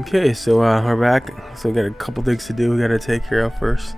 Okay, so we're back. So we got a couple things to do. We gotta take care of first.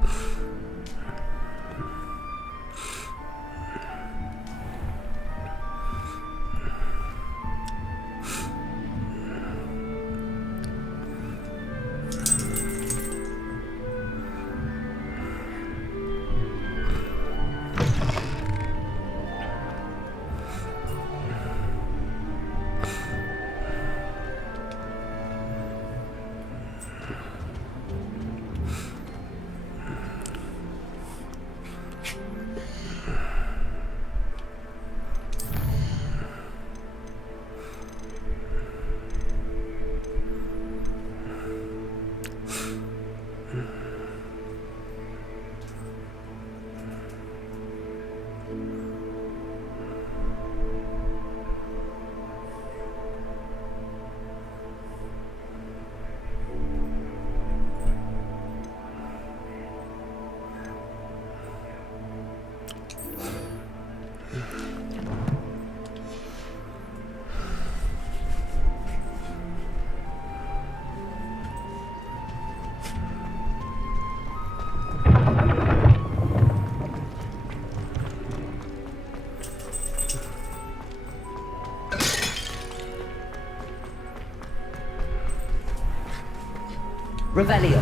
Revelio.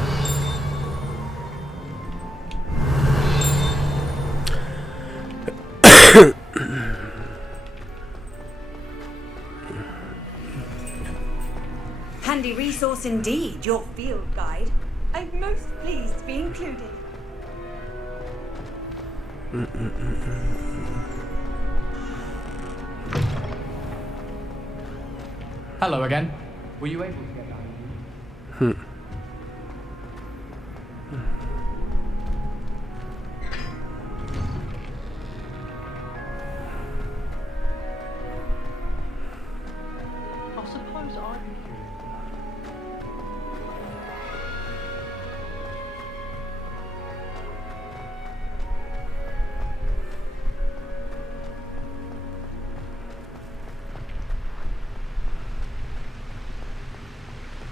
Handy resource indeed, your field guide. I'm most pleased to be included. Hello again. Were you able to get that? I suppose I'm curious.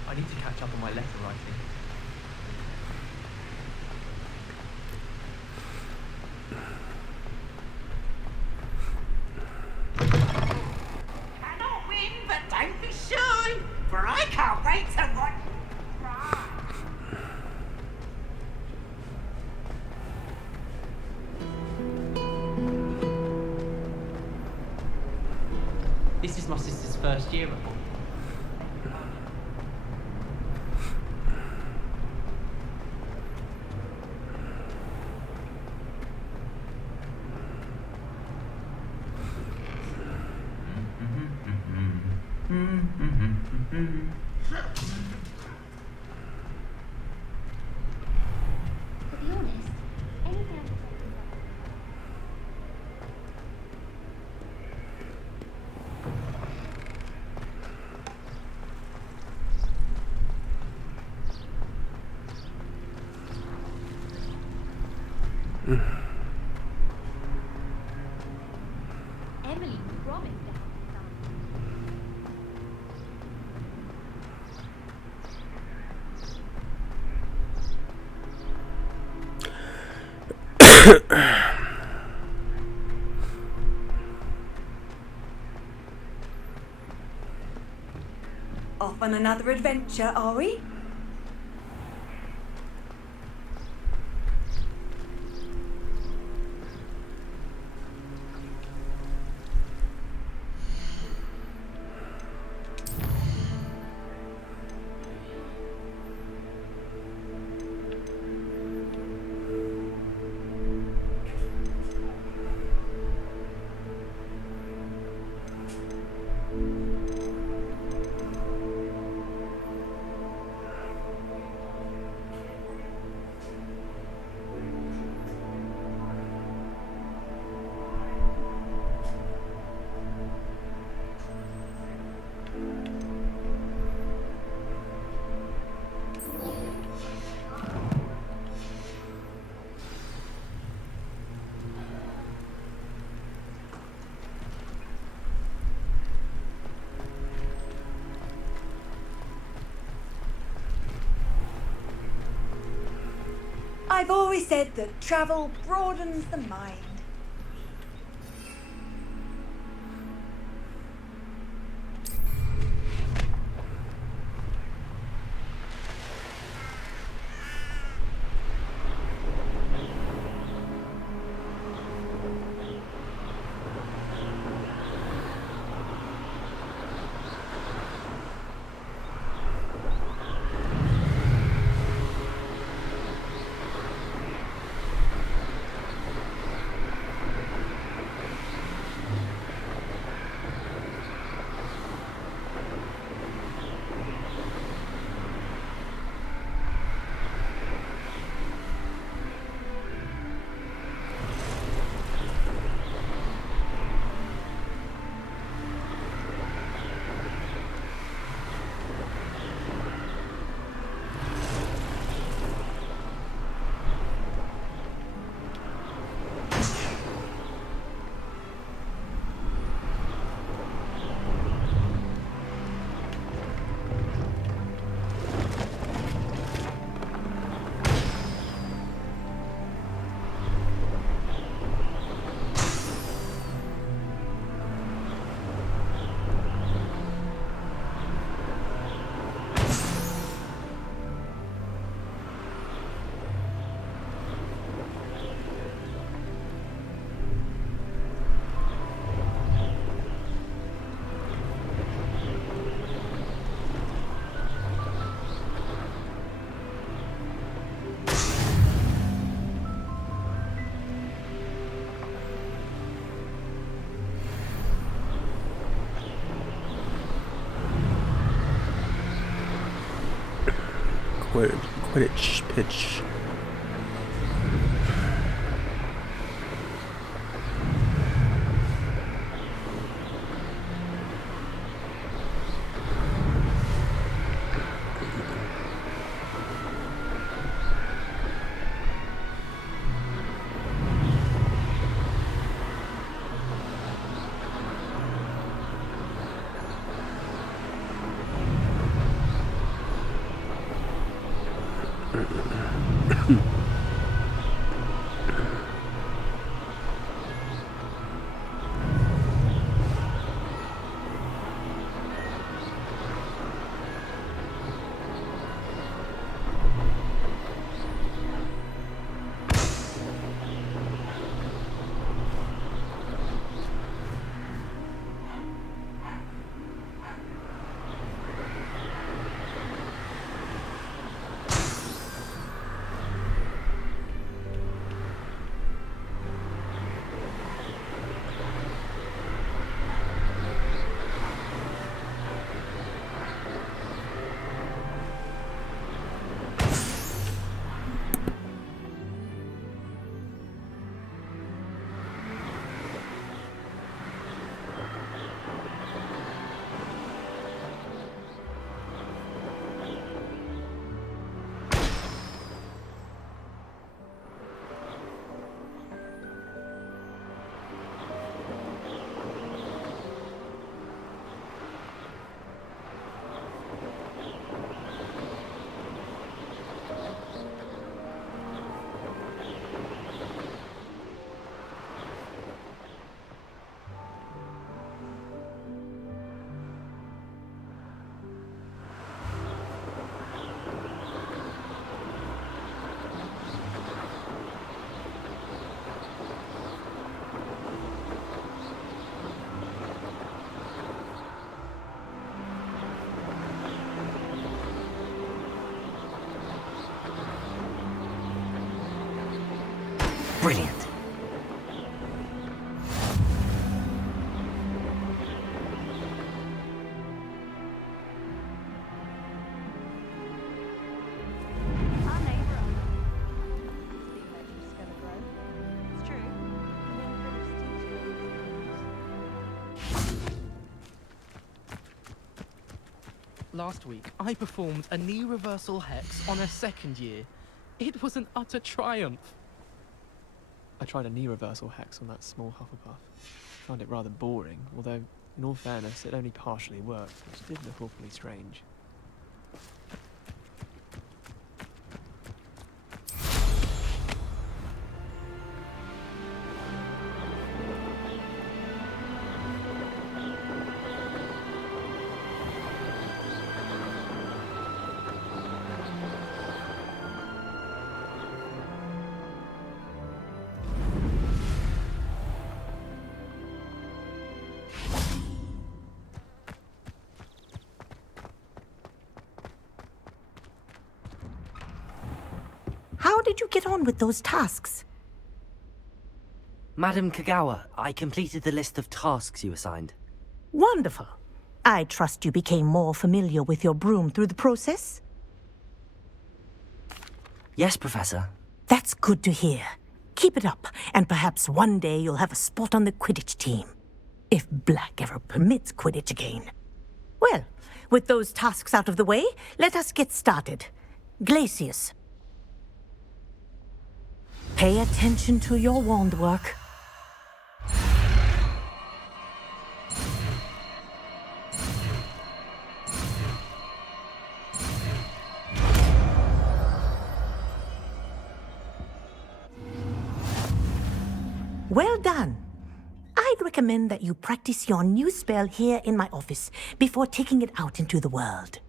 I need to catch up on my letter writing. Cannot win, but don't be shy, for I can't wait to watch. This is my sister's first year at Hogwarts. To be honest, anything I Emily promised to have Off on another adventure, are we? I've always said that travel broadens the mind. Quidditch pitch. Brilliant. Our neighbour on the legends gonna grow. It's true. Last week, I performed a knee reversal hex on a second year. It was an utter triumph. I tried a knee reversal hex on that small Hufflepuff. Found it rather boring, although, in all fairness, it only partially worked, which did look awfully strange. how did you get on with those tasks? Madam Kagawa, I completed the list of tasks you assigned. Wonderful. I trust you became more familiar with your broom through the process? Yes, Professor. That's good to hear. Keep it up, and perhaps one day you'll have a spot on the Quidditch team. If Black ever permits Quidditch again. Well, with those tasks out of the way, let us get started. Glacius. Pay attention to your wand work. Well done. I'd recommend that you practice your new spell here in my office before taking it out into the world.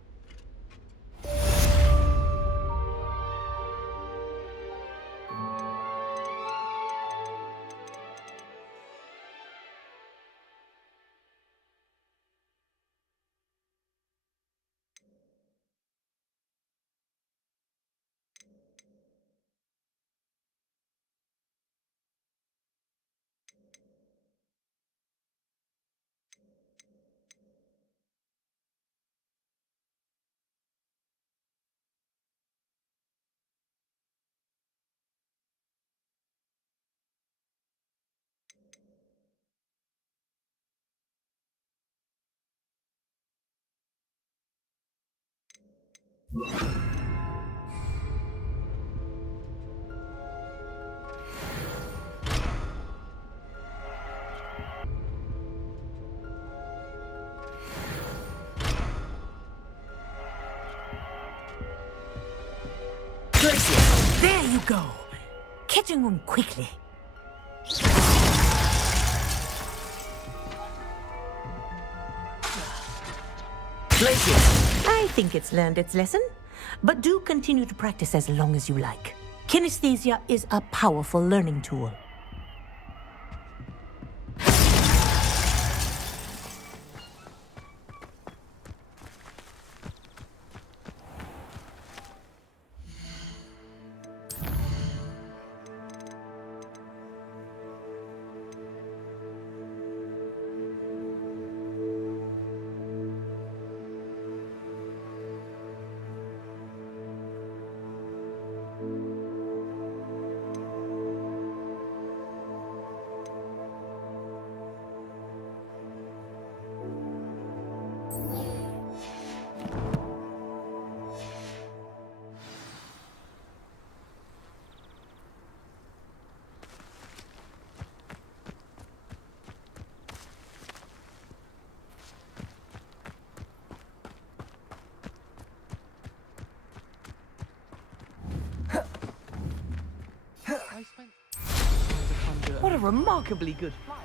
There you go. Catching on quickly. I think it's learned its lesson, but do continue to practice as long as you like. Kinesthesia is a powerful learning tool. What a remarkably good flight.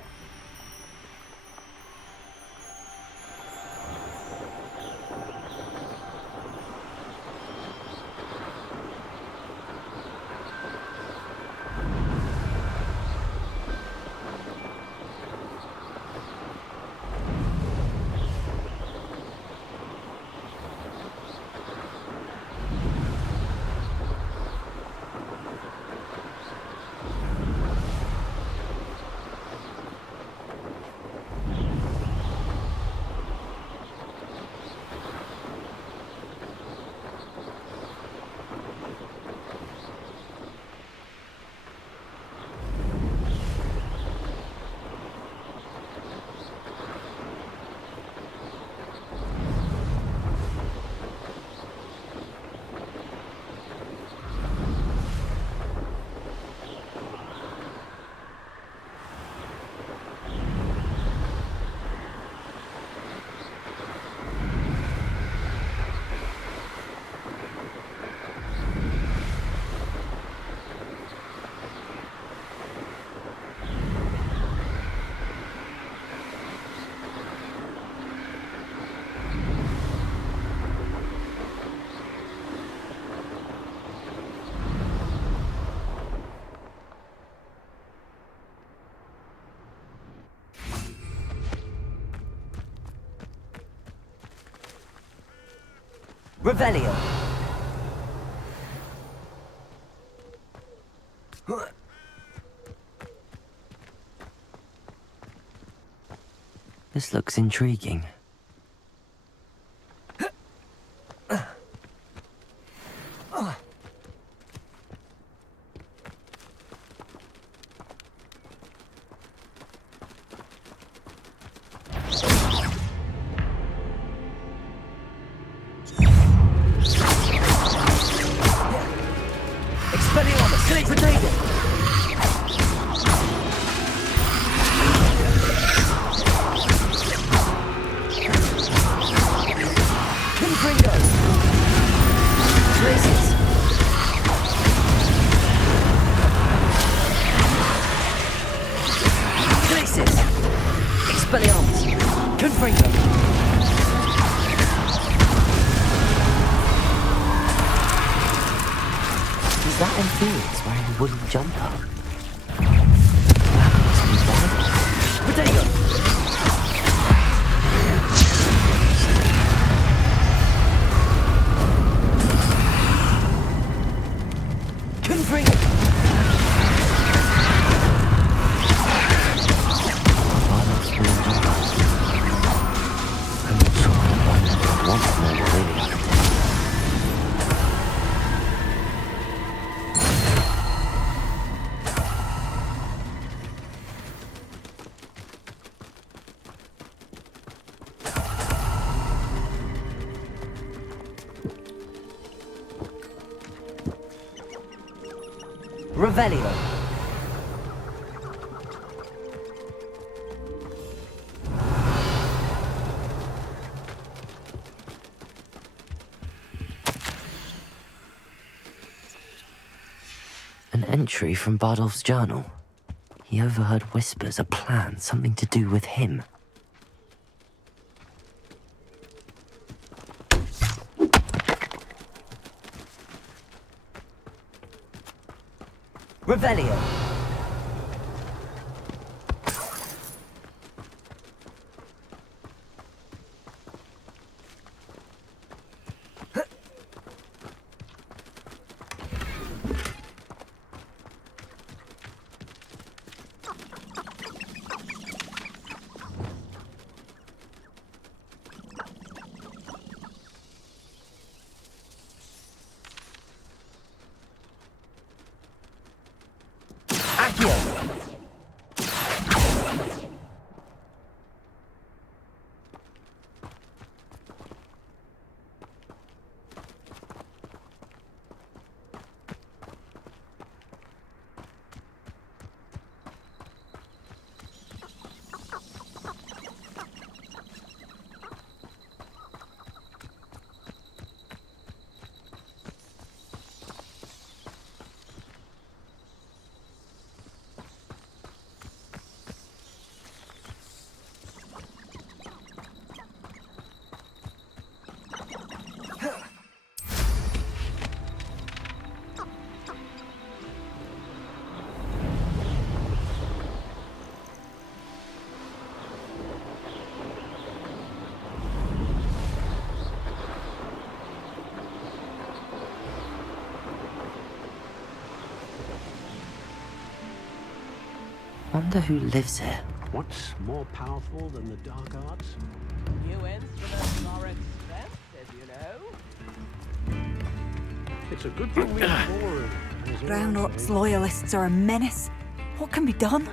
Revelio. This looks intriguing. Is that Amphibious wearing a wooden jumper? Potato! Couldn't bring it! Bardo's wooden jumper. I'm not sure I want to know what really happened. Revelio. An entry from BARDOLPH's journal. He overheard whispers, a plan, something to do with him. Revelio. Wonder who lives here. What's more powerful than the dark arts? New instruments are expensive, you know. It's a good thing we have more of them. as Brown always. Ops loyalists are a menace. What can be done?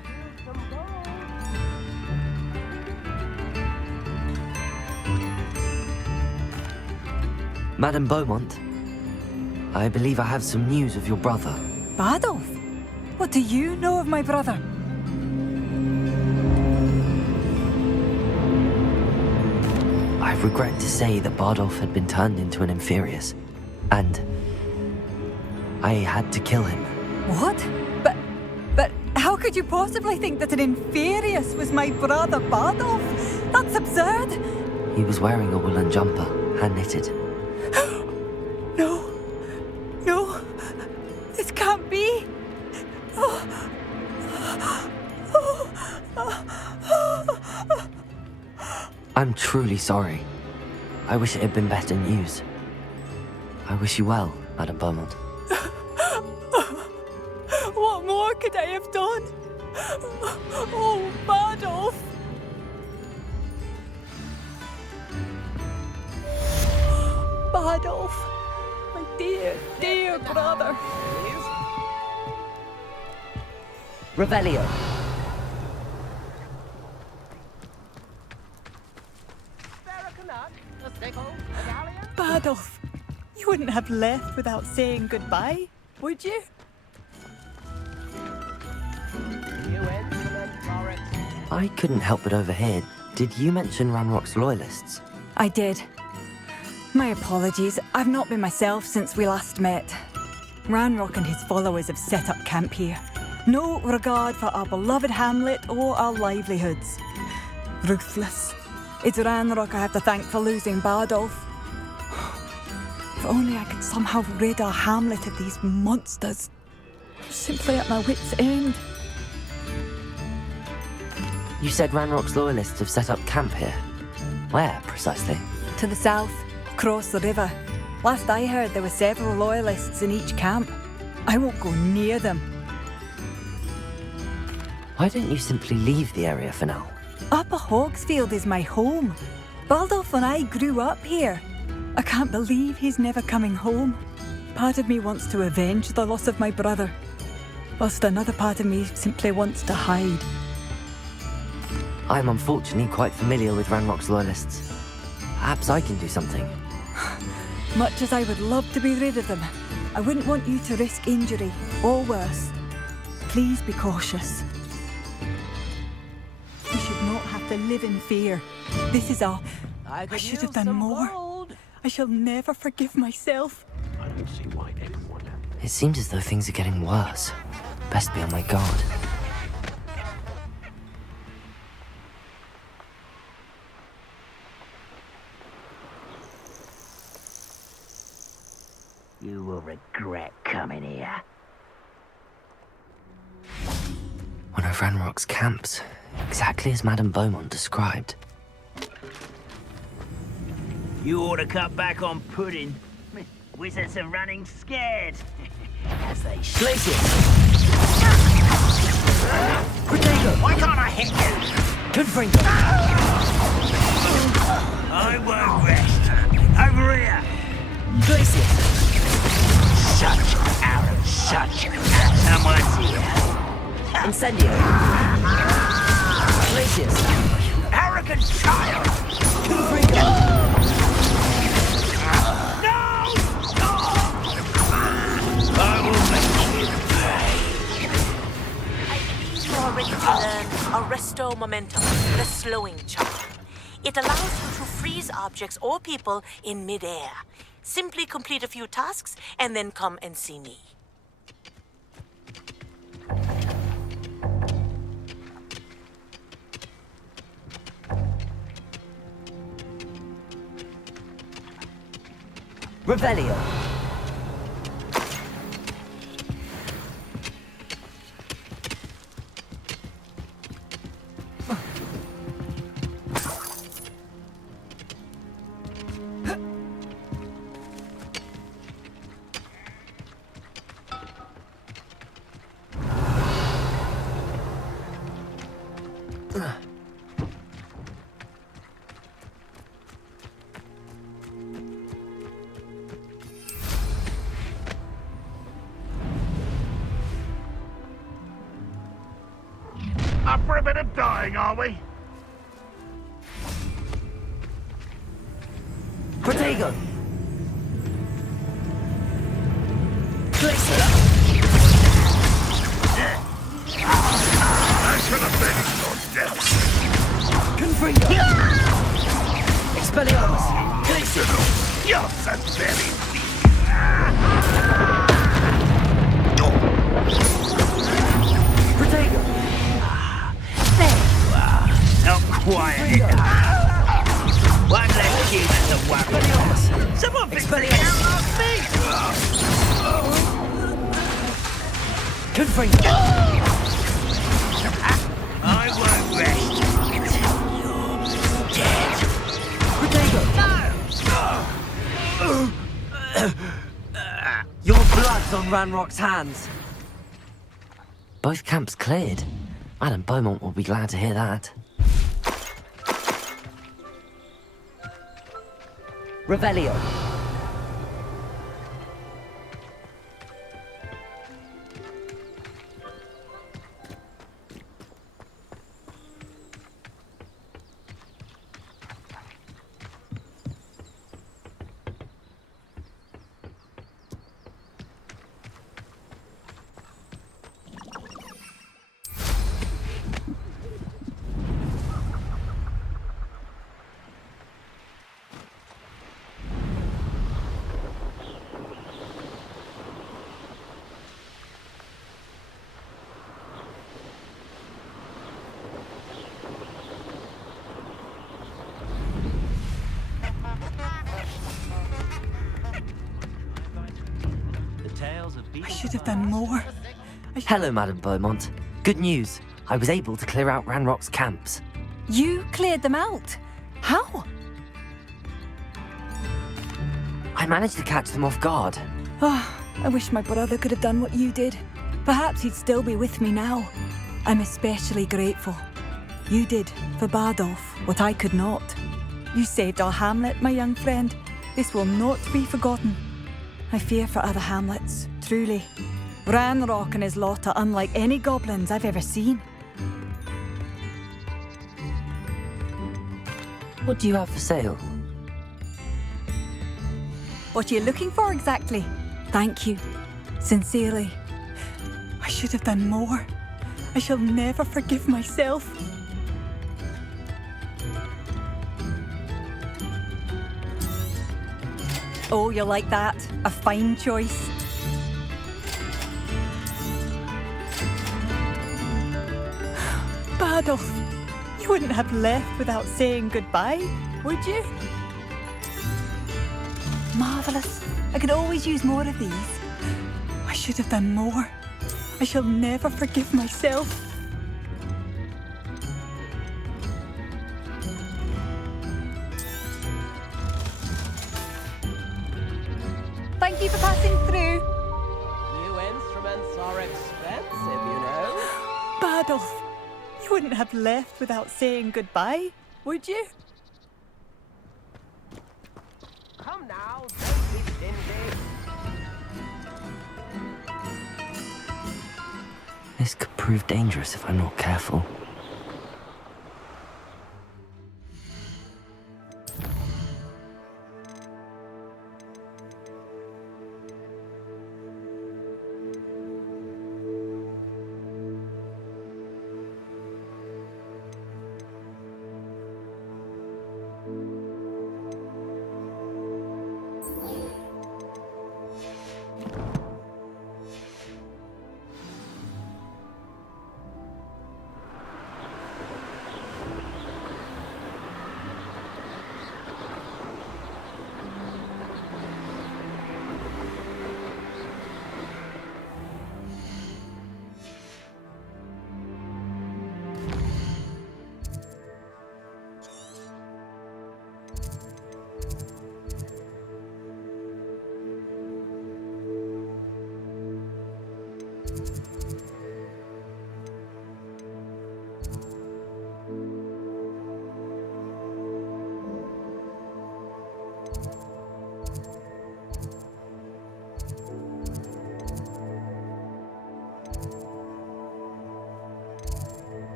Madame Beaumont, I believe I have some news of your brother. Bardolph? What do you know of my brother? I regret to say that Bardolph had been turned into an Inferius, and I had to kill him. What? But how could you possibly think that an Inferius was my brother Bardolph? That's absurd! He was wearing a woolen jumper, hand-knitted. No, this can't be. I'm truly sorry. I wish it had been better news. I wish you well, Madame Beaumont. What more could I have done? Oh, Bardolph! Bardolph. My dear, dear brother. Revelio. Bardolph, you wouldn't have left without saying goodbye, would you? I couldn't help but overhear. Did you mention Ranrock's loyalists? I did. My apologies. I've not been myself since we last met. Ranrock and his followers have set up camp here. No regard for our beloved hamlet or our livelihoods. Ruthless. It's Ranrock I have to thank for losing Bardolph. If only I could somehow rid our hamlet of these monsters. Simply at my wit's end. You said Ranrock's loyalists have set up camp here. Where, precisely? To the south, across the river. Last I heard, there were several loyalists in each camp. I won't go near them. Why don't you simply leave the area for now? Upper Hogsfield is my home. Bardolph and I grew up here. I can't believe he's never coming home. Part of me wants to avenge the loss of my brother, whilst another part of me simply wants to hide. I'm unfortunately quite familiar with Ranrock's loyalists. Perhaps I can do something. Much as I would love to be rid of them, I wouldn't want you to risk injury, or worse. Please be cautious. You should not have to live in fear. This is all. I should have done more. I shall never forgive myself. I don't see why anyone... It seems as though things are getting worse. Best be on my guard. You will regret coming here. One of Ranrock's camps, exactly as Madame Beaumont described. You ought to cut back on pudding. Wizards are running scared. As they should. Why can't I hit you? Confringo! I won't rest. Over here. Glacius! Such arrows, such someone's here. Incendio! Glacius! Arrogant child! Confringo! I will make you pay. I believe you already learned Arresto Momentum, the slowing charm. It allows you to freeze objects or people in midair. Simply complete a few tasks and then come and see me. Revelio! Up for a bit of dying, are we? Protego! I should have been your death. Confringo! Expelliarmus! Glacius! You're so very weak. Protego! There you are. Not quiet enough. One less human to worry about. Someone fix it out like me. Confringo! I won't rest until you're dead. Protego! Your blood's on Ranrock's hands. Both camps cleared. Madame Beaumont will be glad to hear that. Revelio. should have done more. Hello, Madam Beaumont. Good news. I was able to clear out Ranrock's camps. You cleared them out? How? I managed to catch them off guard. Oh, I wish my brother could have done what you did. Perhaps he'd still be with me now. I'm especially grateful. You did, for Bardolph, what I could not. You saved our hamlet, my young friend. This will not be forgotten. I fear for other hamlets, truly. Ranrock and his lot are unlike any goblins I've ever seen. What do you have for sale? What are you looking for exactly? Thank you. Sincerely. I should have done more. I shall never forgive myself. Oh, you'll like that. A fine choice. Bardolph, you wouldn't have left without saying goodbye, would you? Marvellous. I could always use more of these. I should have done more. I shall never forgive myself. Thank you for passing through. New instruments are expensive, you know. Bardolph, you wouldn't have left without saying goodbye, would you? Come now, don't be stingy. This could prove dangerous if I'm not careful.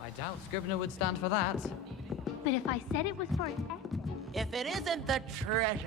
I doubt Scrivener would stand for that. But if I said it was for its If it isn't the treasure.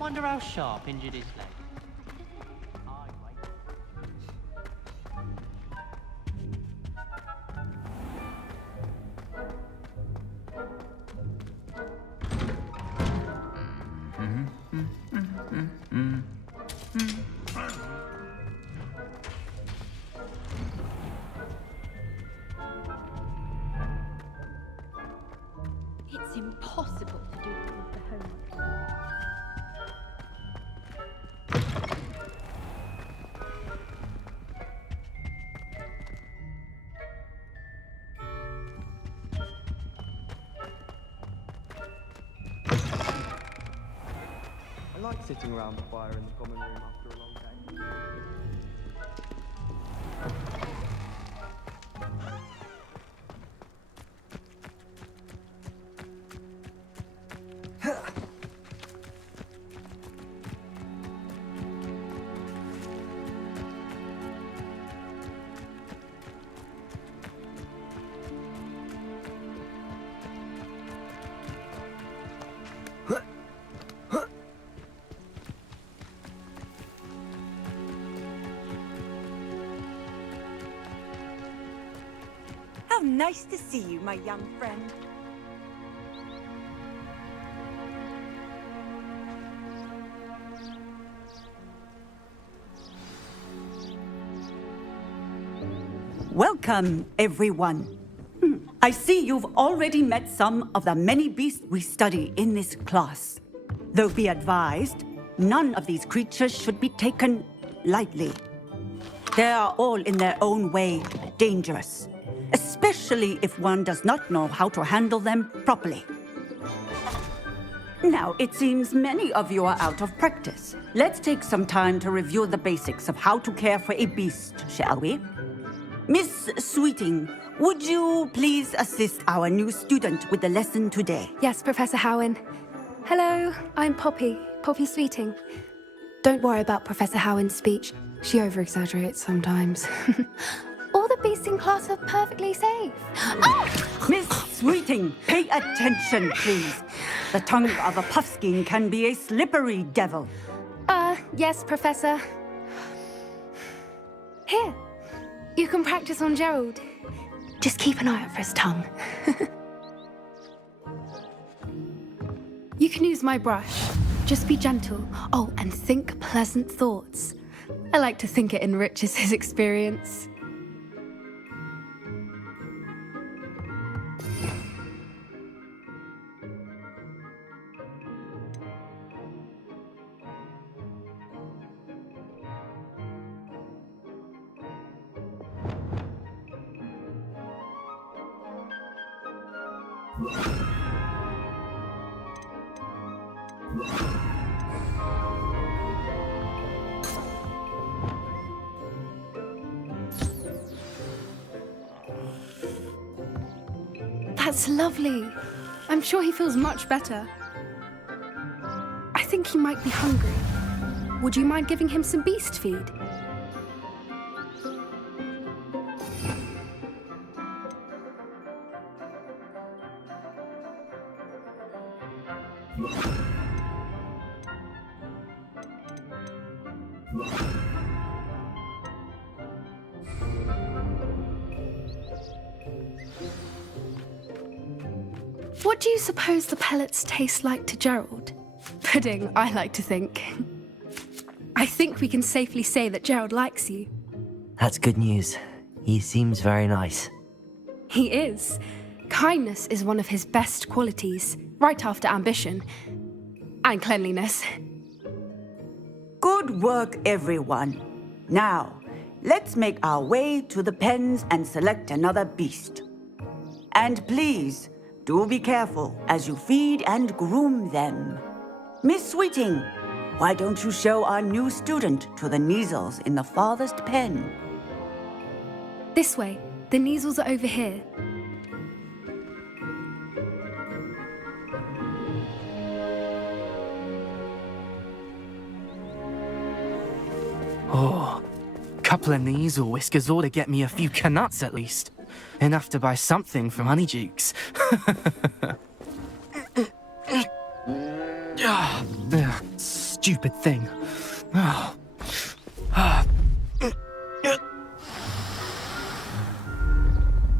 Wonder how Sharp injured his leg. impossible to do all of the homework. I like sitting around the fire in the common room after a long day. How nice to see you, my young friend. Welcome, everyone. I see you've already met some of the many beasts we study in this class. Though be advised, none of these creatures should be taken lightly. They are all in their own way dangerous, especially if one does not know how to handle them properly. Now, it seems many of you are out of practice. Let's take some time to review the basics of how to care for a beast, shall we? Miss Sweeting, would you please assist our new student with the lesson today? Yes, Professor Howen. Hello, I'm Poppy Sweeting. Don't worry about Professor Howen's speech. She over-exaggerates sometimes. All the beasts in class are perfectly safe. Oh! Miss Sweeting, pay attention, please. The tongue of a puffskein can be a slippery devil. Yes, Professor. Here, you can practice on Gerald. Just keep an eye out for his tongue. You can use my brush. Just be gentle. Oh, and think pleasant thoughts. I like to think it enriches his experience. That's lovely. I'm sure he feels much better. I think he might be hungry. Would you mind giving him some beast feed? What do you suppose the pellets taste like to Gerald? Pudding, I like to think. I think we can safely say that Gerald likes you. That's good news. He seems very nice. He is. Kindness is one of his best qualities, right after ambition. And cleanliness. Good work, everyone. Now, let's make our way to the pens and select another beast. And please, do be careful as you feed and groom them. Miss Sweeting, why don't you show our new student to the Kneazles in the farthest pen? This way. The Kneazles are over here. Oh, couple of Kneazle whiskers ought to get me a few canuts at least. Enough to buy something from Honeydukes. Stupid thing.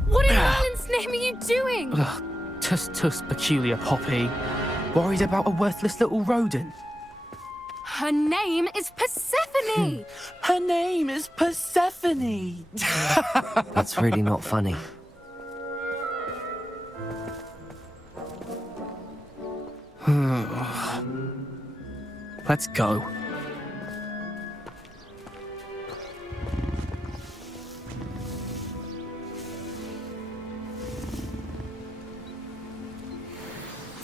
What in Merlin's name are you doing? Tuss, peculiar Poppy. Worried about a worthless little rodent. Her name is Persephone! Her name is Persephone! That's really not funny. Let's go.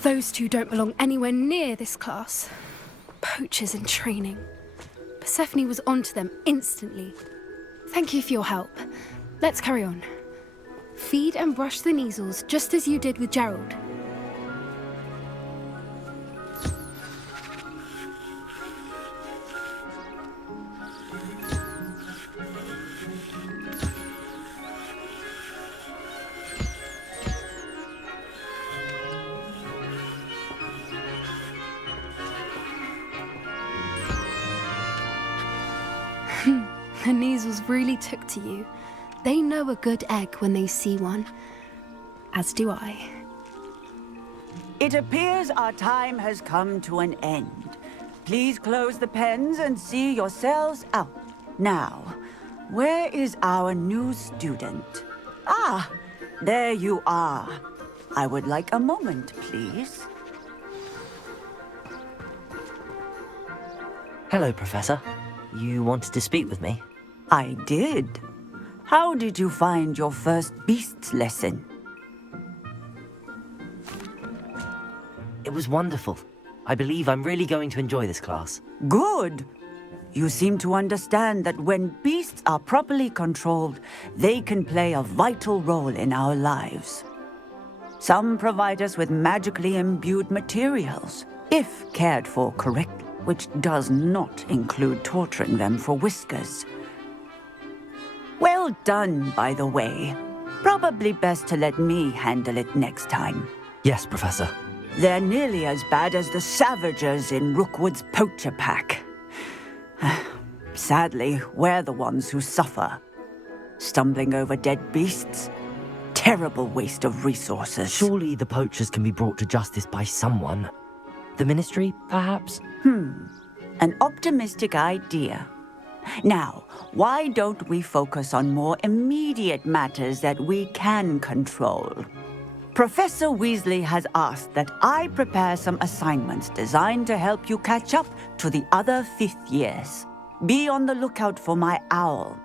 Those two don't belong anywhere near this class. Poachers in training. Persephone was onto them instantly. Thank you for your help. Let's carry on. Feed and brush the Neasels just as you did with Gerald. The Neasels really took to you. They know a good egg when they see one. As do I. It appears our time has come to an end. Please close the pens and see yourselves out. Now, where is our new student? Ah, there you are. I would like a moment, please. Hello, Professor. You wanted to speak with me? I did. How did you find your first beasts lesson? It was wonderful. I believe I'm really going to enjoy this class. Good. You seem to understand that when beasts are properly controlled, they can play a vital role in our lives. Some provide us with magically imbued materials, if cared for correctly, which does not include torturing them for whiskers. Well done, by the way. Probably best to let me handle it next time. Yes, Professor. They're nearly as bad as the Savagers in Rookwood's poacher pack. Sadly, we're the ones who suffer. Stumbling over dead beasts? Terrible waste of resources. Surely the poachers can be brought to justice by someone. The Ministry, perhaps? An optimistic idea. Now, why don't we focus on more immediate matters that we can control? Professor Weasley has asked that I prepare some assignments designed to help you catch up to the other fifth years. Be on the lookout for my owl.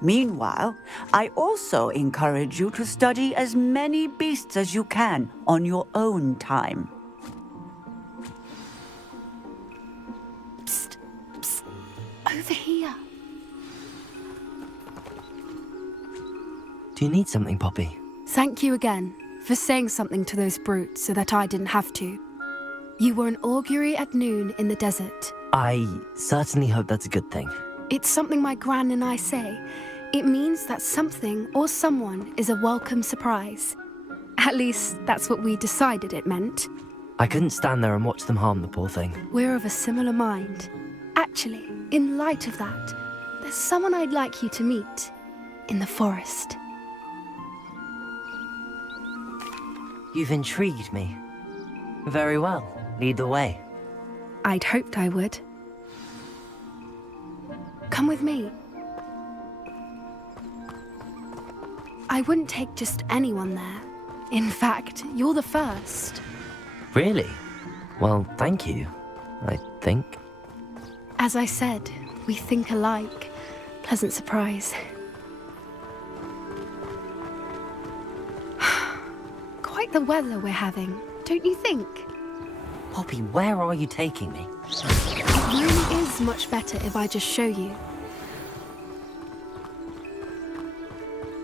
Meanwhile, I also encourage you to study as many beasts as you can on your own time. Psst, psst, over here. Do you need something, Poppy? Thank you again for saying something to those brutes so that I didn't have to. You were an augury at noon in the desert. I certainly hope that's a good thing. It's something my gran and I say. It means that something or someone is a welcome surprise. At least, that's what we decided it meant. I couldn't stand there and watch them harm the poor thing. We're of a similar mind. Actually, in light of that, there's someone I'd like you to meet in the forest. You've intrigued me. Very well. Lead the way. I'd hoped I would. Come with me. I wouldn't take just anyone there. In fact, you're the first. Really? Well, thank you, I think. As I said, we think alike. Pleasant surprise. Quite the weather we're having, don't you think? Poppy, where are you taking me? It really is much better if I just show you.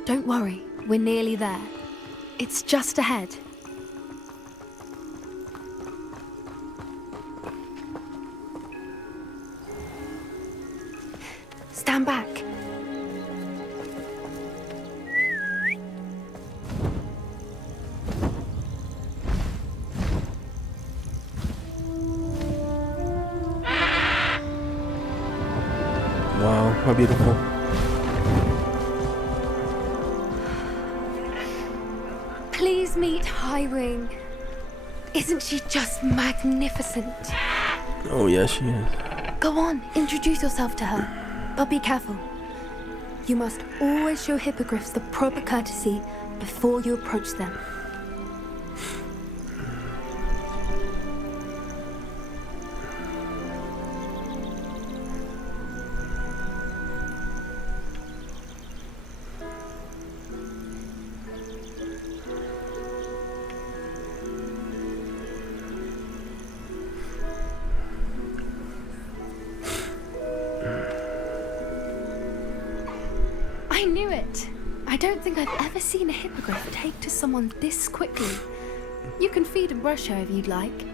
Don't worry, we're nearly there. It's just ahead. Stand back. Wow, how beautiful. Please meet Highwing. Isn't she just magnificent? Oh, yeah, she is. Go on, introduce yourself to her. But be careful. You must always show hippogriffs the proper courtesy before you approach them. it. I don't think I've ever seen a hippogriff take to someone this quickly. You can feed and brush her if you'd like.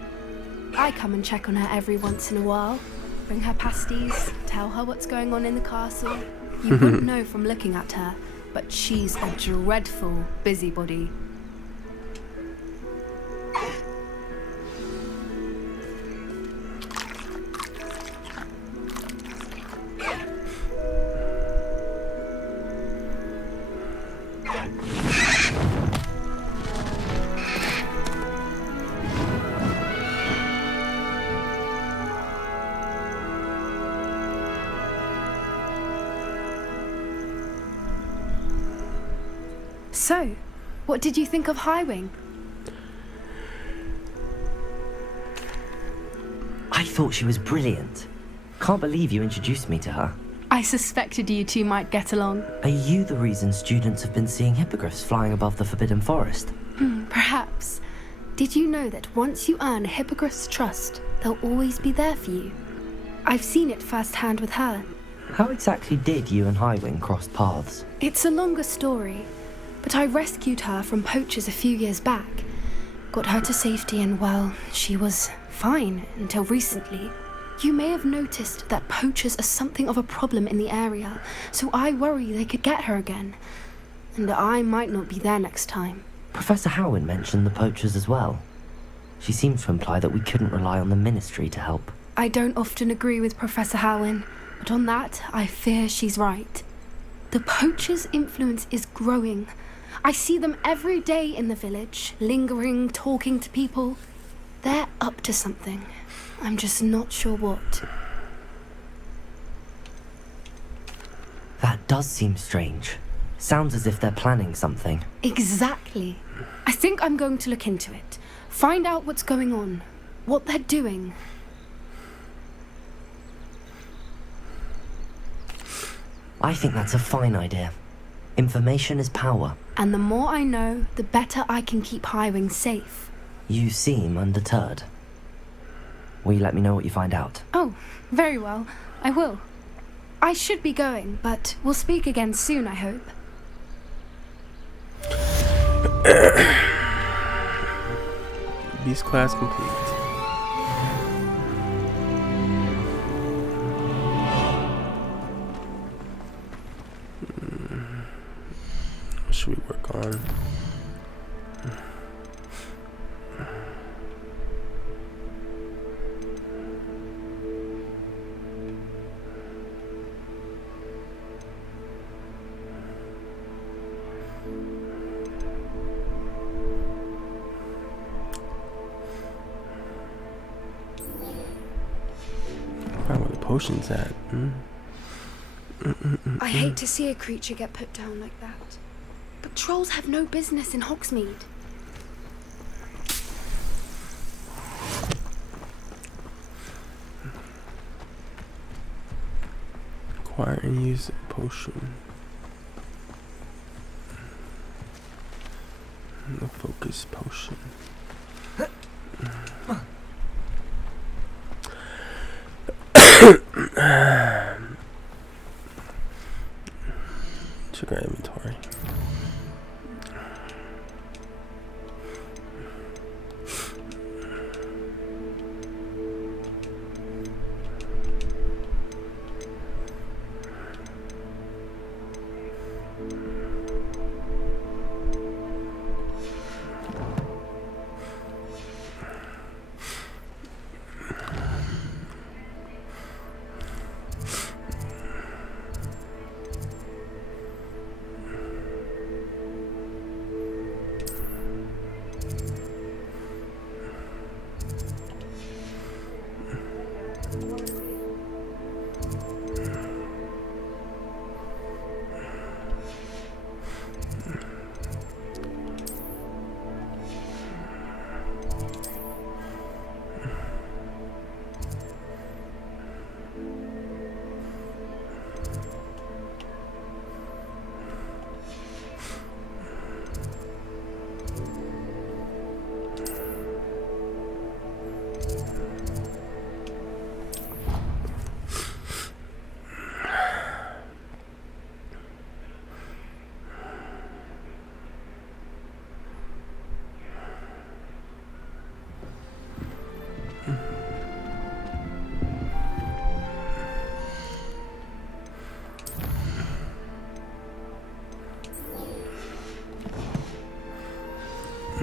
I come and check on her every once in a while. Bring her pasties, tell her what's going on in the castle. You wouldn't know from looking at her, but she's a dreadful busybody. So, what did you think of Highwing? I thought she was brilliant. Can't believe you introduced me to her. I suspected you two might get along. Are you the reason students have been seeing hippogriffs flying above the Forbidden Forest? Perhaps. Did you know that once you earn a hippogriff's trust, they'll always be there for you? I've seen it firsthand with her. How exactly did you and Highwing cross paths? It's a longer story, but I rescued her from poachers a few years back. Got her to safety and, well, she was fine until recently. You may have noticed that poachers are something of a problem in the area, so I worry they could get her again. And I might not be there next time. Professor Howin mentioned the poachers as well. She seemed to imply that we couldn't rely on the Ministry to help. I don't often agree with Professor Howin, but on that, I fear she's right. The poachers' influence is growing. I see them every day in the village, lingering, talking to people. They're up to something. I'm just not sure what. That does seem strange. Sounds as if they're planning something. Exactly. I think I'm going to look into it. Find out what's going on. What they're doing. I think that's a fine idea. Information is power. And the more I know, the better I can keep Highwing safe. You seem undeterred. Will you let me know what you find out? Oh, very well. I will. I should be going, but we'll speak again soon, I hope. Beast class complete. What should we work on? Find where the potion's at. I hate to see a creature get put down like that. But trolls have no business in Hogsmeade. Acquire and use a potion. The focus potion. Check our inventory.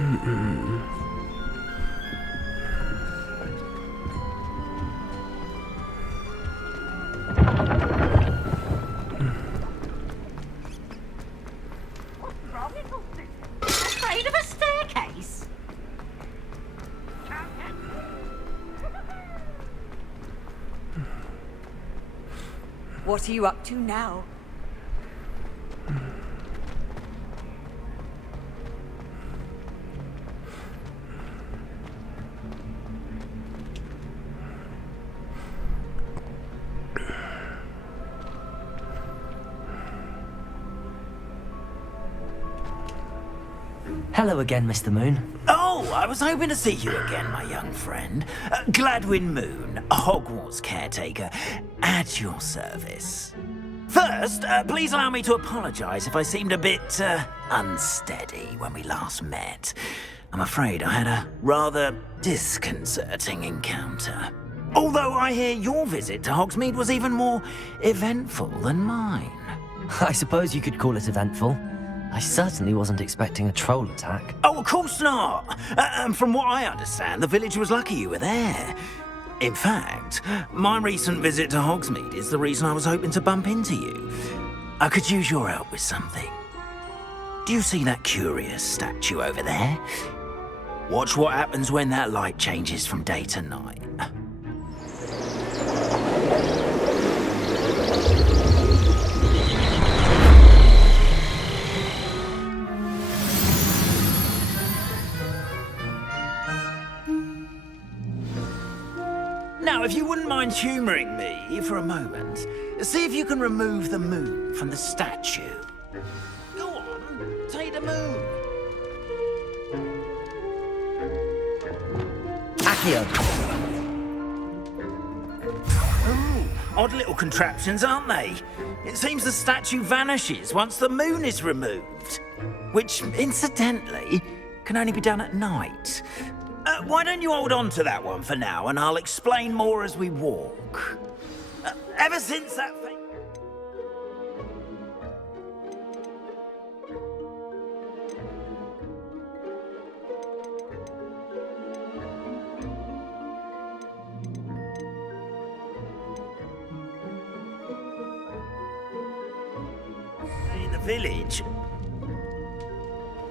Afraid of a staircase? What are you up to now? Hello again, Mr. Moon. Oh, I was hoping to see you again, my young friend. Gladwin Moon, Hogwarts caretaker, at your service. First, please allow me to apologise if I seemed a bit unsteady when we last met. I'm afraid I had a rather disconcerting encounter. Although I hear your visit to Hogsmeade was even more eventful than mine. I suppose you could call it eventful. I certainly wasn't expecting a troll attack. Oh, of course not! And from what I understand, the village was lucky you were there. In fact, my recent visit to Hogsmeade is the reason I was hoping to bump into you. I could use your help with something. Do you see that curious statue over there? Watch what happens when that light changes from day to night. Now, if you wouldn't mind humouring me for a moment, see if you can remove the moon from the statue. Go on, take the moon. Accio. Ooh, odd little contraptions, aren't they? It seems the statue vanishes once the moon is removed. Which, incidentally, can only be done at night. Why don't you hold on to that one for now, and I'll explain more as we walk. Ever since that thing... in the village...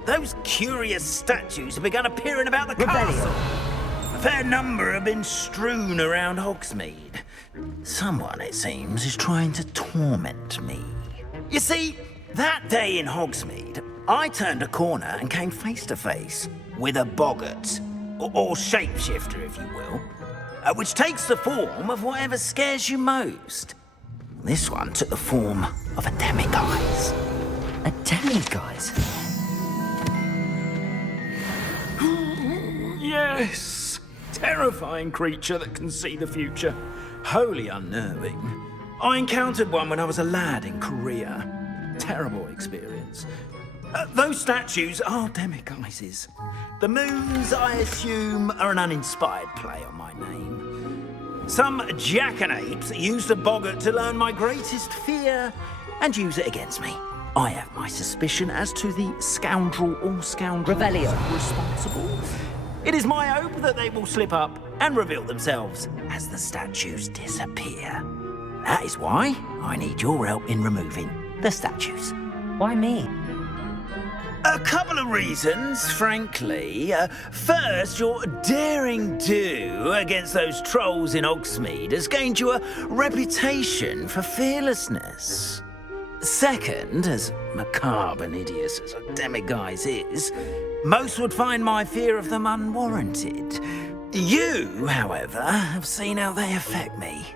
Those curious statues have begun appearing about the castle. A fair number have been strewn around Hogsmeade. Someone, it seems, is trying to torment me. You see, that day in Hogsmeade, I turned a corner and came face to face with a boggart, or shapeshifter, if you will, which takes the form of whatever scares you most. This one took the form of a demiguise. A demiguise? Yes! Terrifying creature that can see the future. Wholly unnerving. I encountered one when I was a lad in Korea. Terrible experience. Those statues are demiguises. The moons, I assume, are an uninspired play on my name. Some jackanapes used a boggart to learn my greatest fear and use it against me. I have my suspicion as to the scoundrel or scoundrels responsible. It is my hope that they will slip up and reveal themselves as the statues disappear. That is why I need your help in removing the statues. Why me? A couple of reasons, frankly. First, your daring do against those trolls in Hogsmeade has gained you a reputation for fearlessness. Second, as macabre and hideous as a demiguise is, most would find my fear of them unwarranted. You, however, have seen how they affect me.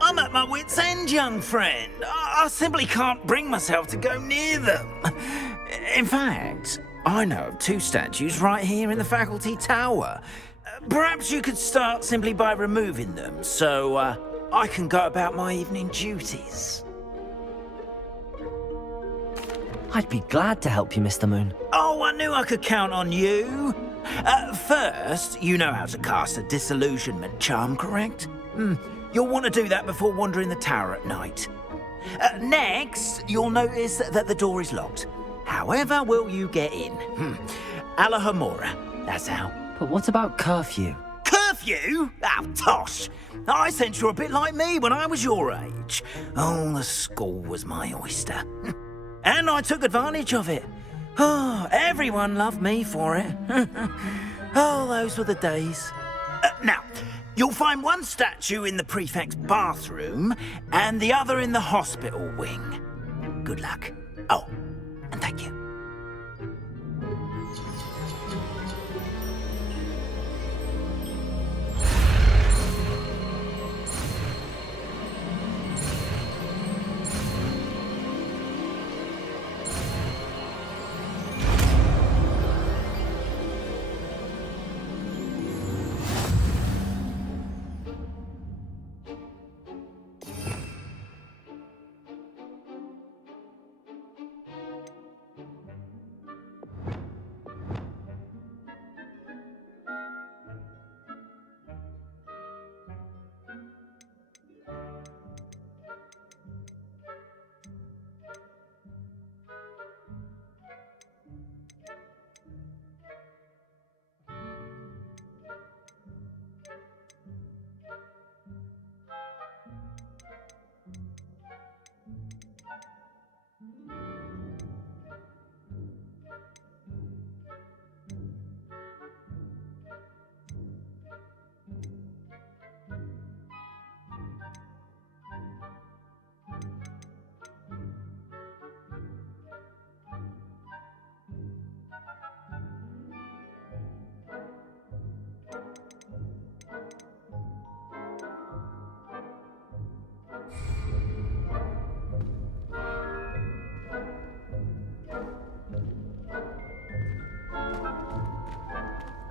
I'm at my wit's end, young friend. I simply can't bring myself to go near them. In fact, I know of two statues right here in the faculty tower. Perhaps you could start simply by removing them, so I can go about my evening duties. I'd be glad to help you, Mr. Moon. Oh, I knew I could count on you. First, you know how to cast a disillusionment charm, correct? You'll want to do that before wandering the tower at night. Next, you'll notice that the door is locked. However will you get in? Alohomora, that's how. But what about curfew? Curfew? Oh, tosh. I sense you're a bit like me when I was your age. Oh, the school was my oyster. And I took advantage of it. Oh, everyone loved me for it. Oh, those were the days. Now, you'll find one statue in the prefect's bathroom and the other in the hospital wing. Good luck. Oh, and thank you.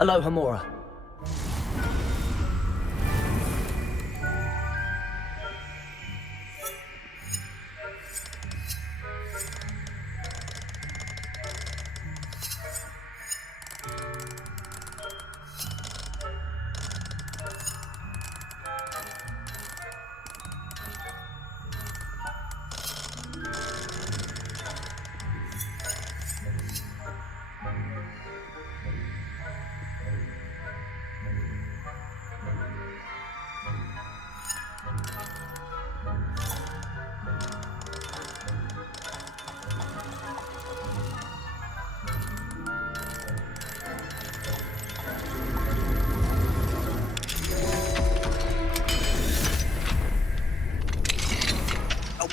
Alohomora.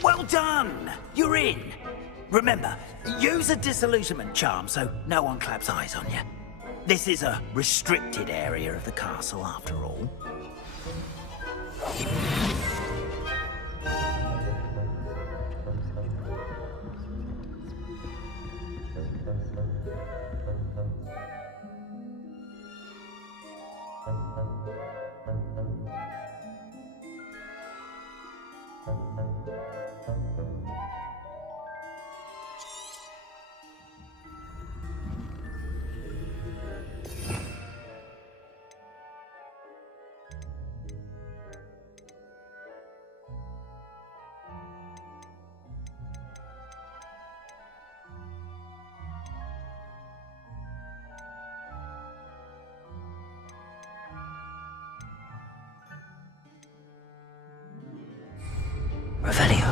Well done! You're in. Remember, use a disillusionment charm so no one claps eyes on you. This is a restricted area of the castle, after all. Revelio.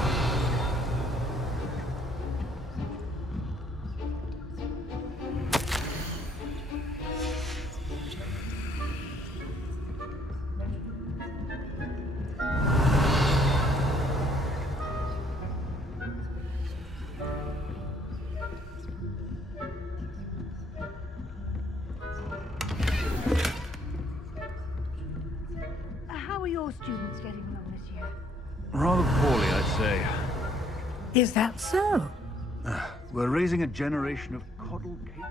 How are your students getting along this year? Rather poorly, I'd say. Is that so? We're raising a generation of coddled cake.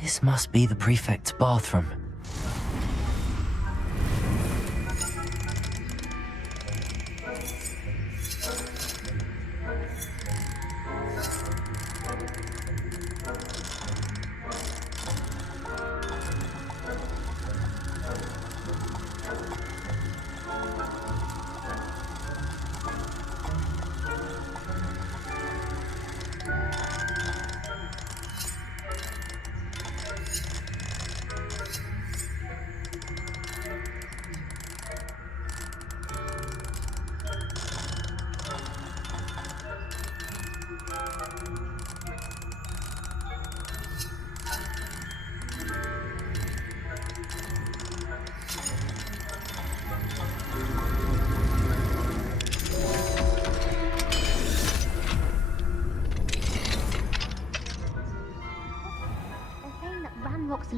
This must be the prefect's bathroom.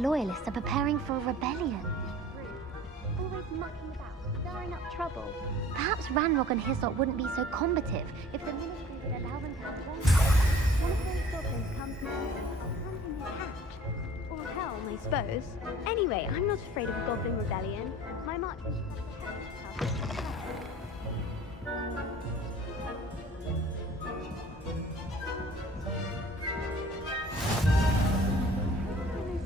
loyalists are preparing for a rebellion. Always mucking about, stirring up trouble. Perhaps Ranrock and his lot wouldn't be so combative if the Ministry would allow them to have one of those goblins comes to his hatch. Or helm, I suppose. Anyway, I'm not afraid of a goblin rebellion. My marksman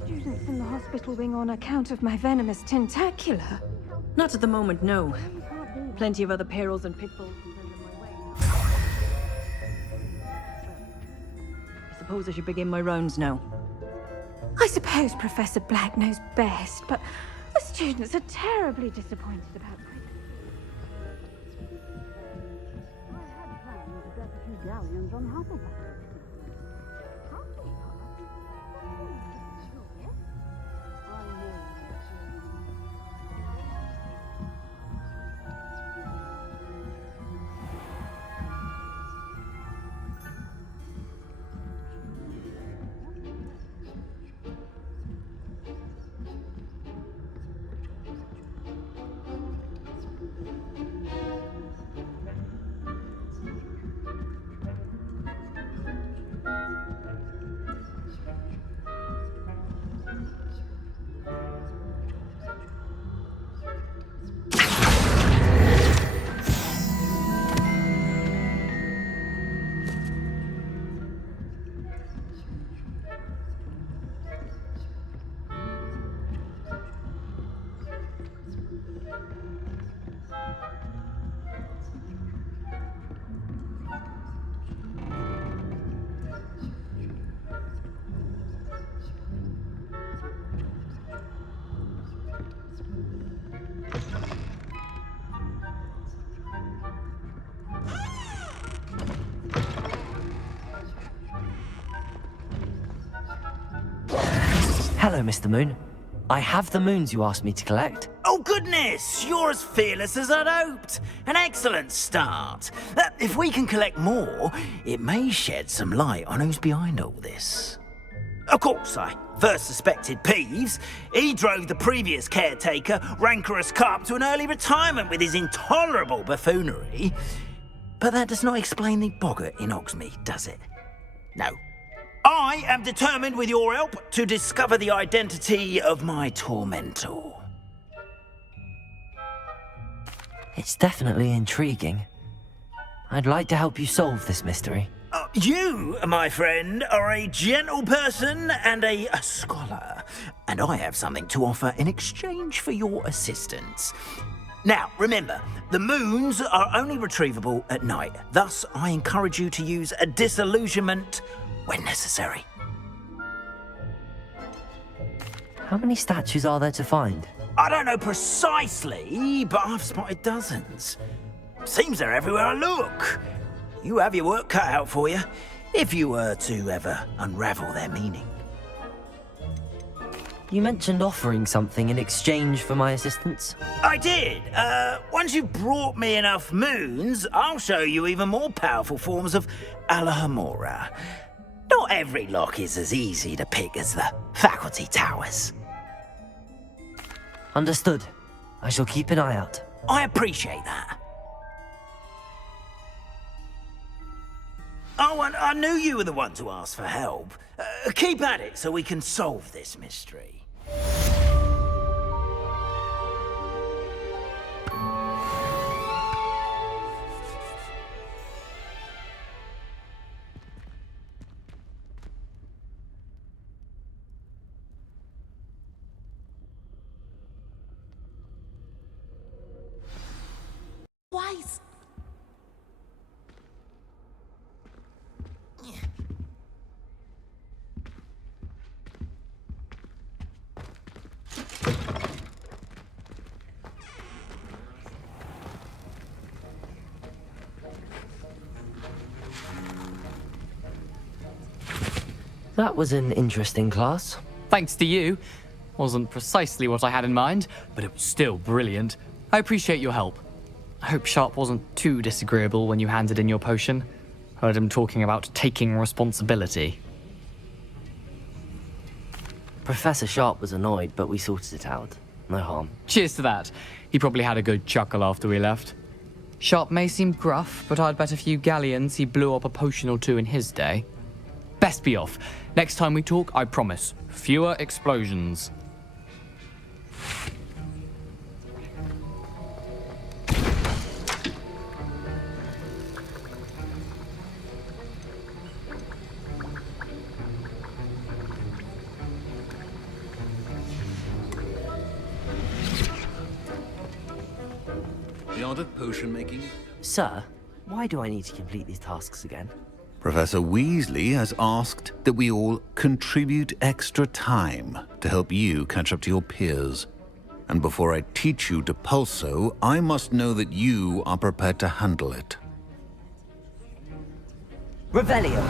students in the hospital wing on account of my venomous tentacula. Not at the moment, no. Plenty of other perils and pitfalls contend in my way. I suppose I should begin my rounds now. I suppose Professor Black knows best, but the students are terribly disappointed about my... I had planned to get a few galleons on Hufflepuff. Hello, Mr. Moon. I have the moons you asked me to collect. Oh, goodness! You're as fearless as I'd hoped. An excellent start. If we can collect more, it may shed some light on who's behind all this. Of course, I first suspected Peeves. He drove the previous caretaker, Rancorous Carp, to an early retirement with his intolerable buffoonery. But that does not explain the boggart in Hogsmeade, does it? No. I am determined, with your help, to discover the identity of my tormentor. It's definitely intriguing. I'd like to help you solve this mystery. You, my friend, are a gentle person and a scholar, and I have something to offer in exchange for your assistance. Now, remember, the moons are only retrievable at night. Thus, I encourage you to use a disillusionment when necessary. How many statues are there to find? I don't know precisely, but I've spotted dozens. Seems they're everywhere I look. You have your work cut out for you, if you were to ever unravel their meaning. You mentioned offering something in exchange for my assistance? I did. Once you've brought me enough moons, I'll show you even more powerful forms of Alohomora. Not every lock is as easy to pick as the faculty towers. Understood. I shall keep an eye out. I appreciate that. Oh, and I knew you were the one to ask for help. Keep at it so we can solve this mystery. Wise. That was an interesting class. Thanks to you. Wasn't precisely what I had in mind, but it was still brilliant. I appreciate your help. I hope Sharp wasn't too disagreeable when you handed in your potion. Heard him talking about taking responsibility. Professor Sharp was annoyed, but we sorted it out. No harm. Cheers to that. He probably had a good chuckle after we left. Sharp may seem gruff, but I'd bet a few galleons he blew up a potion or two in his day. Best be off. Next time we talk, I promise, fewer explosions. The art of potion making? Sir, why do I need to complete these tasks again? Professor Weasley has asked that we all contribute extra time to help you catch up to your peers. And before I teach you to pulso, I must know that you are prepared to handle it. Revelio!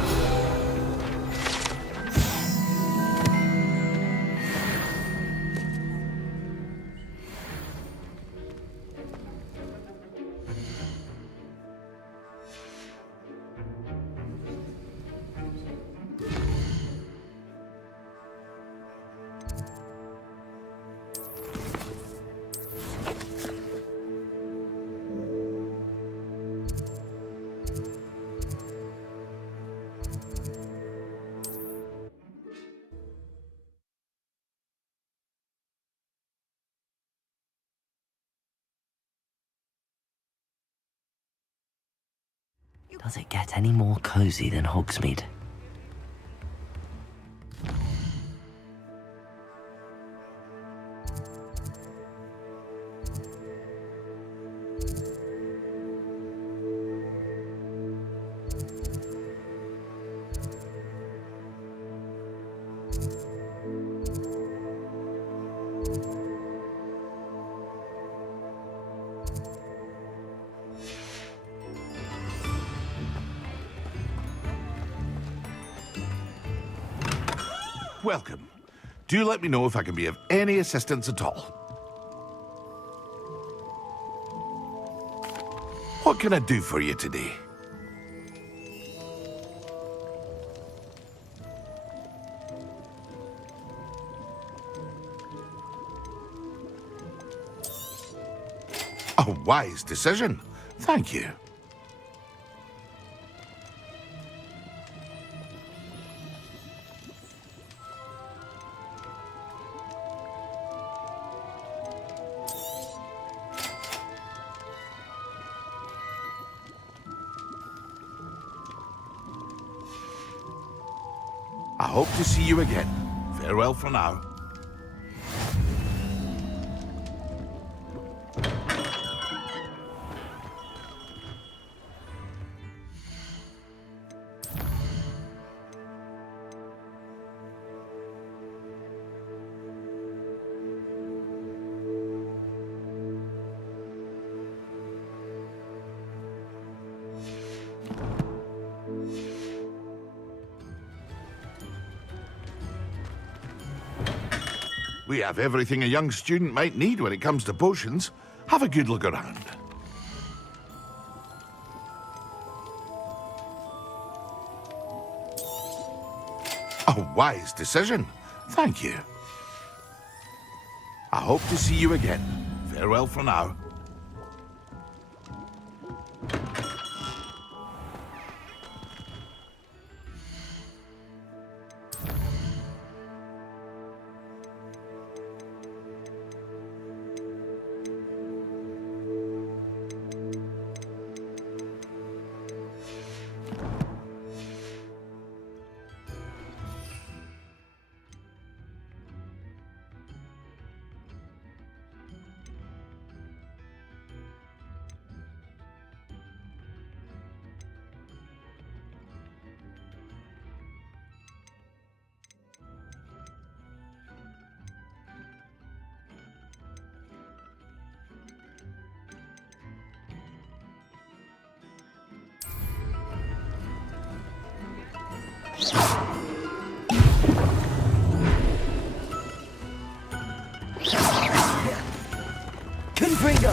Does it get any more cozy than Hogsmeade? Welcome. Do let me know if I can be of any assistance at all. What can I do for you today? A wise decision. Thank you. I hope to see you again. Farewell for now. We have everything a young student might need when it comes to potions. Have a good look around. A wise decision. Thank you. I hope to see you again. Farewell for now. Confringo!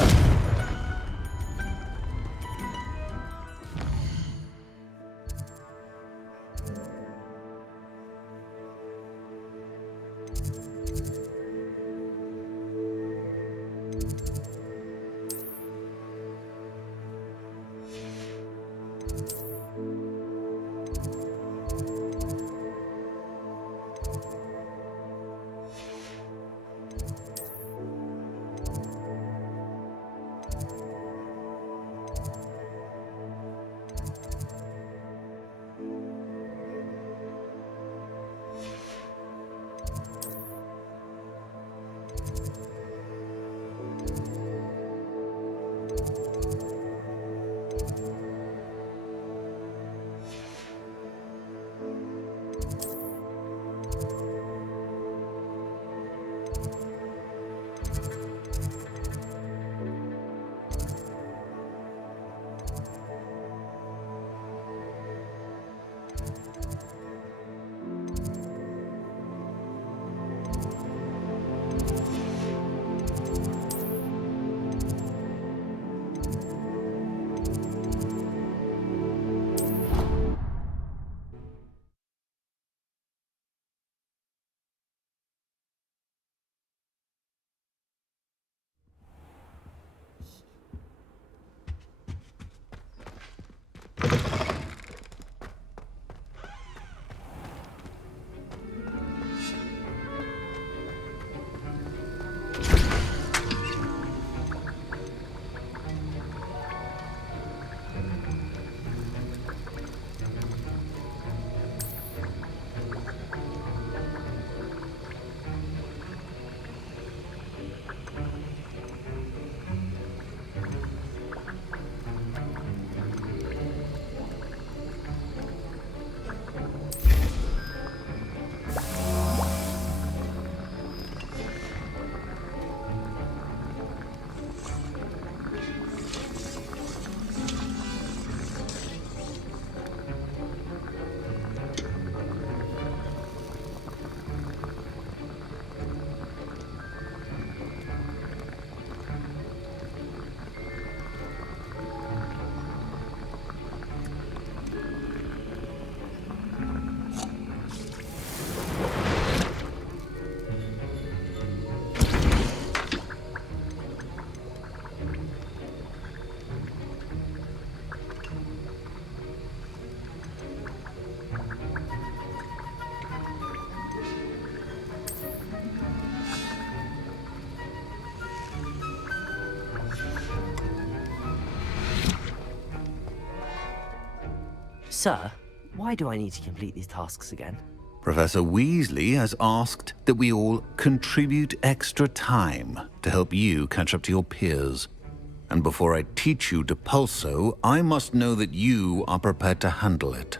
Sir, why do I need to complete these tasks again? Professor Weasley has asked that we all contribute extra time to help you catch up to your peers. And before I teach you Depulso, I must know that you are prepared to handle it.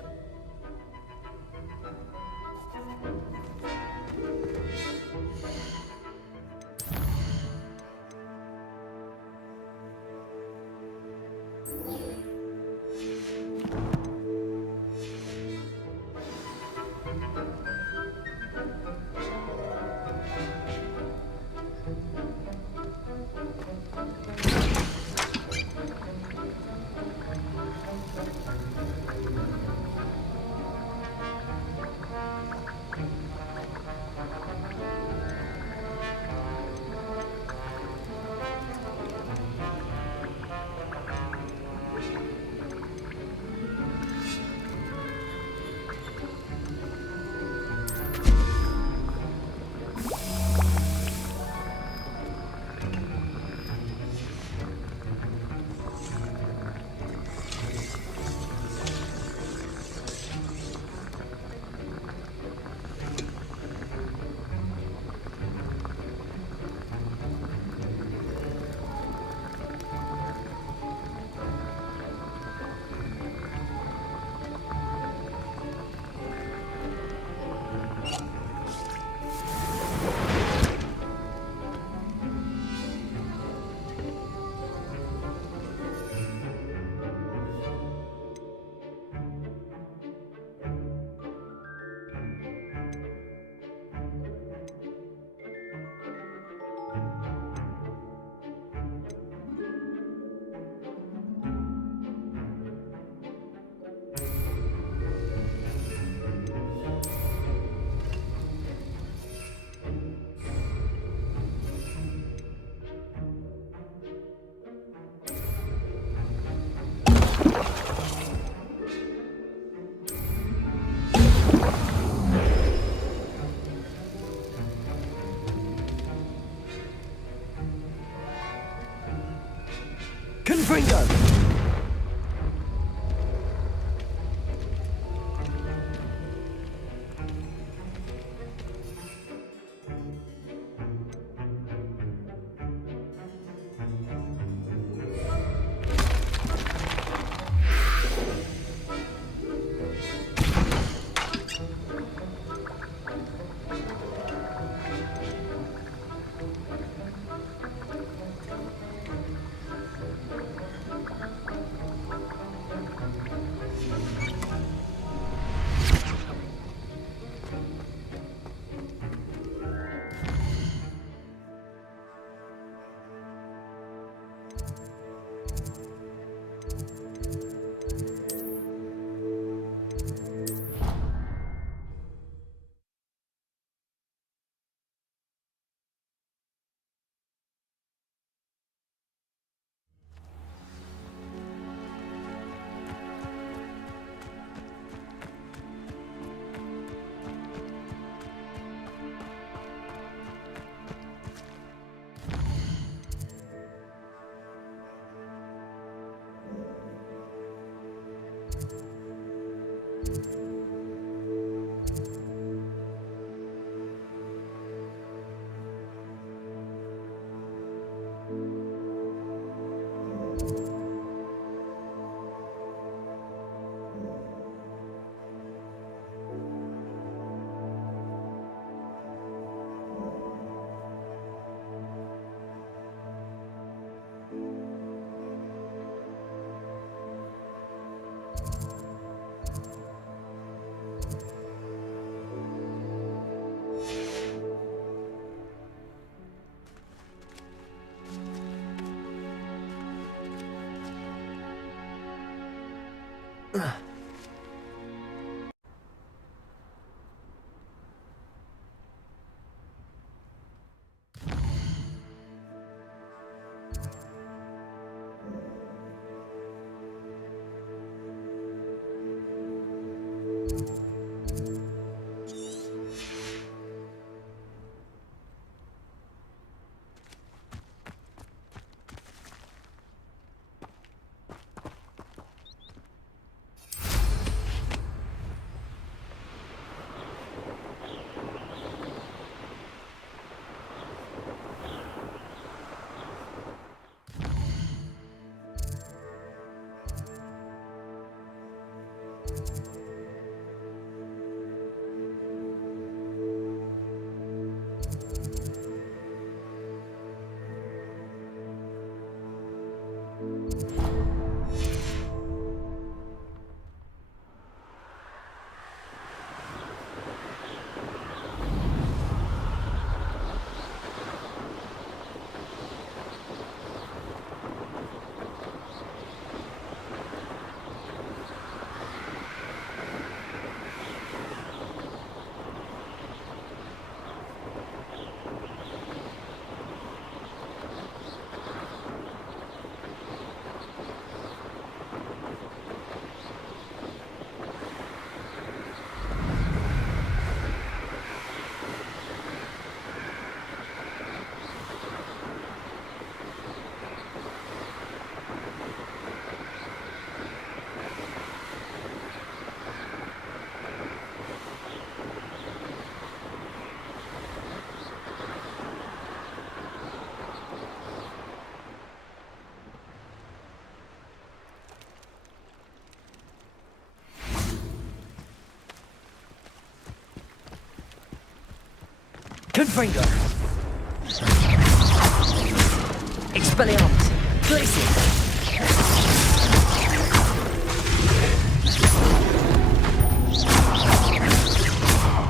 Confringo! Confringo! Expelliarmus! Glacier!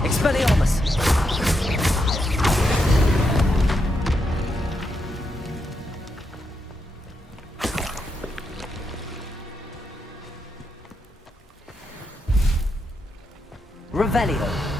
Expelliarmus! Revelio!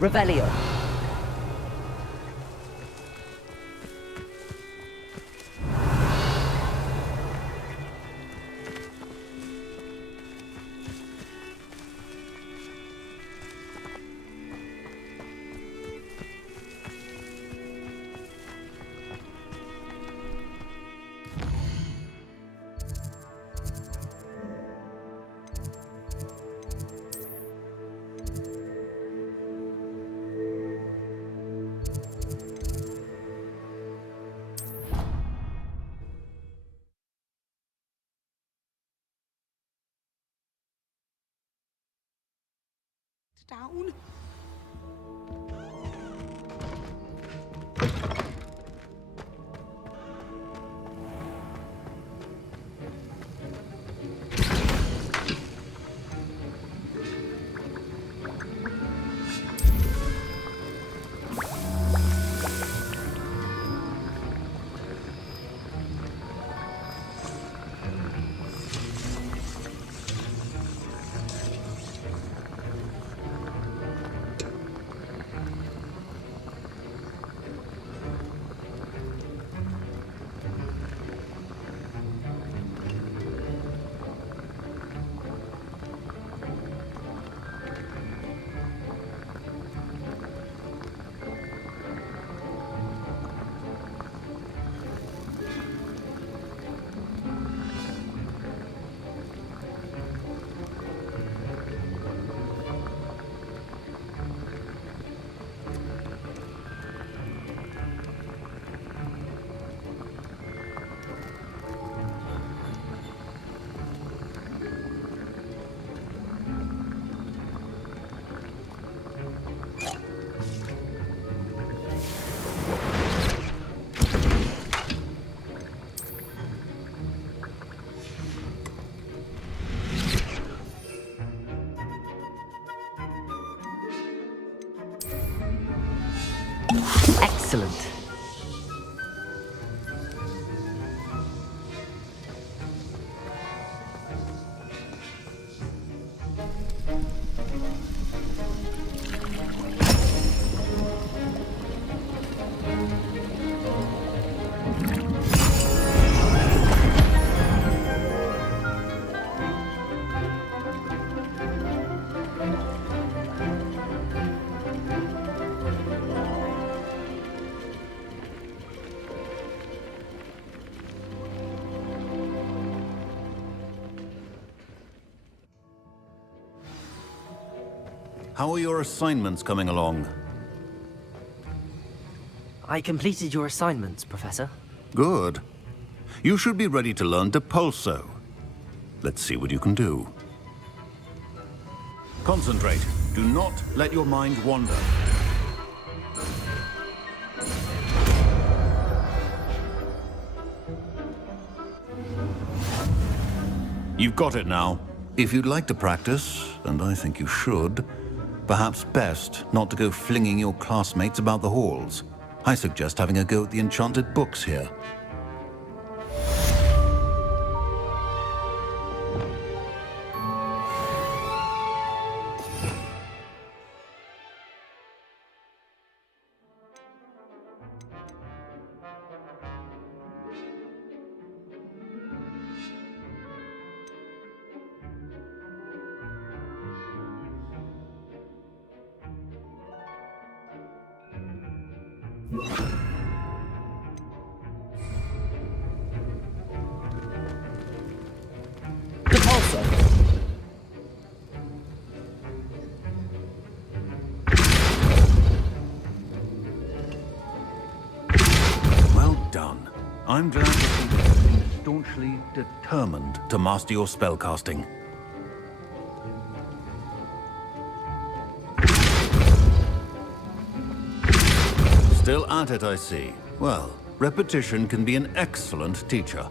Revelio. Down. Excellent. How are your assignments coming along? I completed your assignments, Professor. Good. You should be ready to learn Depulso. Let's see what you can do. Concentrate. Do not let your mind wander. You've got it now. If you'd like to practice, and I think you should, perhaps best not to go flinging your classmates about the halls. I suggest having a go at the enchanted books here. Well done. I'm glad that you've been staunchly determined to master your spellcasting. Still at it, I see. Well, repetition can be an excellent teacher.